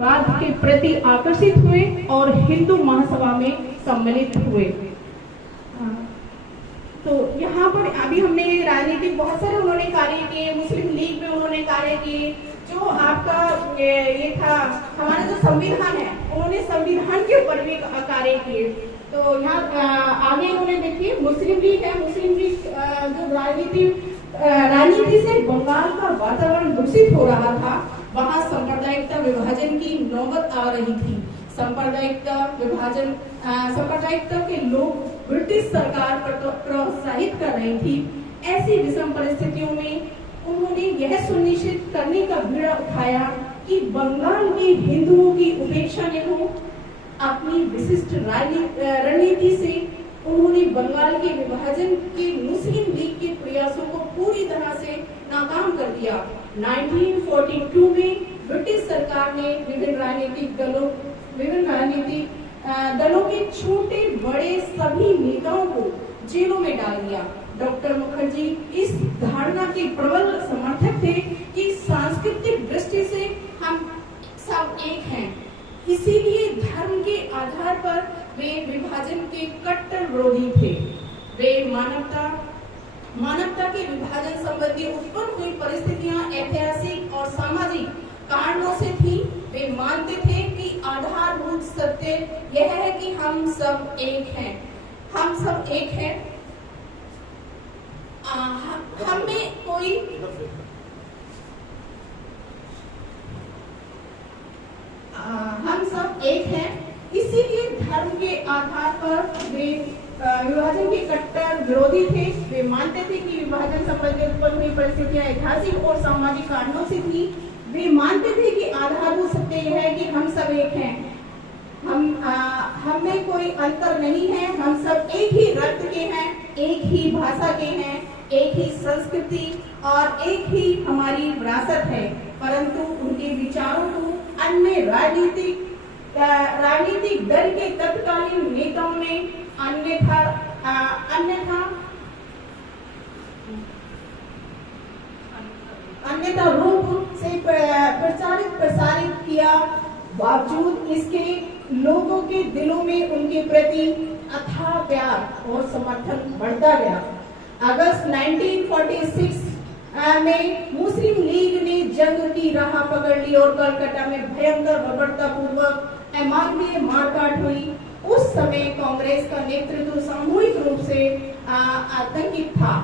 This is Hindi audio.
वाद के प्रति आकर्षित हुए और हिंदू महासभा में सम्मिलित हुए। तो यहाँ पर अभी हमने राजनीतिक बहुत सारे उन्होंने कार्य किए, मुस्लिम लीग में उन्होंने कार्य किए। जो आपका ये था हमारा जो संविधान है, उन्होंने संविधान के ऊपर भी कार्य किए। तो यहाँ आगे उन्होंने देखिए मुस्लिम लीग है, मुस्लिम लीग जो राजनीति से बंगाल का वातावरण दूषित हो रहा था, वहाँ सांप्रदायिकता विभाजन की नौबत आ रही थी। सांप्रदायिकता के लोग ब्रिटिश सरकार पर प्रोत्साहित कर रही थी। ऐसी विषम परिस्थितियों में उन्होंने यह सुनिश्चित करने का बीड़ा उठाया कि बंगाल में हिंदुओं की उपेक्षा न हो। अपनी विशिष्ट रणनीति से उन्होंने बंगाल के विभाजन के मुस्लिम लीग के प्रयासों को पूरी तरह से नाकाम कर दिया। 1942 में ब्रिटिश सरकार ने विभिन्न राजनीतिक दलों के छोटे बड़े सभी नेताओं को जेलों में डाल दिया। डॉक्टर मुखर्जी इस धारणा के प्रबल समर्थक थे कि सांस्कृतिक दृष्टि से हम सब एक हैं, इसीलिए धर्म के आधार पर वे विभाजन के कट्टर विरोधी थे। वे मानवता के विभाजन संबंधी उत्पन्न हुई परिस्थितियां ऐतिहासिक और सामाजिक कारणों से थी। वे मानते थे कि आधारभूत सत्य यह है कि हम सब एक हैं। हम सब एक हैं। हमें कोई हम सब एक हैं, इसीलिए धर्म के आधार पर वे विभाजन के कट्टर विरोधी थे। वे मानते थे कि विभाजन संबंधी उत्पन्न हुई परिस्थितियां ऐतिहासिक और सामाजिक कारणों से थी। वे मानते थे कि आधारभूत सत्य यह है कि हम सब एक हैं। हम में कोई अंतर नहीं है। हम सब एक ही रक्त के हैं, एक ही भाषा के हैं, एक ही संस्कृति और एक ही हमारी विरासत है। परंतु उनके विचारों को अन्य राजनीतिक दल के तत्कालीन नेताओं ने अन्यथा रूप से प्रसारित किया। बावजूद इसके लोगों के दिलों में उनके प्रति अथाह प्यार और समर्थन बढ़ता गया। अगस्त 1946 में मुस्लिम लीग ने जंग की राह पकड़ ली और कलकत्ता में भयंकर बर्बरतापूर्वक अमानवीय मारकाट हुई। उस समय कांग्रेस का नेतृत्व सामूहिक रूप से आतंकित था।